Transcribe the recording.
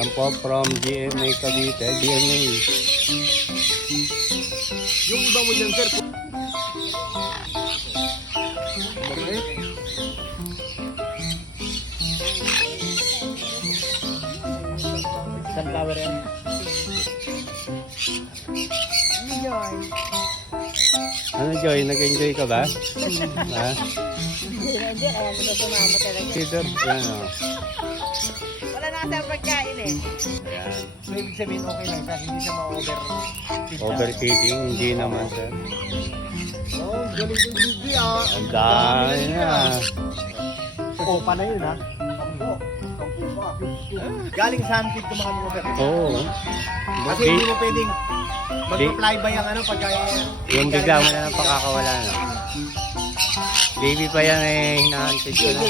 Yan po from GMA Cavite. GMA. Yung iba mo dyan, sir. Bakit? Sunflower yan. Ano Joy, nag-enjoy ka ba? Ha? Hindi na dyan, kaya mo na sumama talaga. Peter, yan o. Wala na kasi ang pagkain eh. Ayan. So, ibig sabihin okay lang siya, hindi siya ma-over. Overfeeding, hindi naman sir. Oh, galing yung bibi ah. Ang dami na. Opa na yun ha. Galing sa handpid ko mga over. Oo. Kasi hindi mo pwedeng mag-apply ba yung ano pag Yung bigla mo na lang pakakawala na. Baby pa yan eh, hinahantid ko na.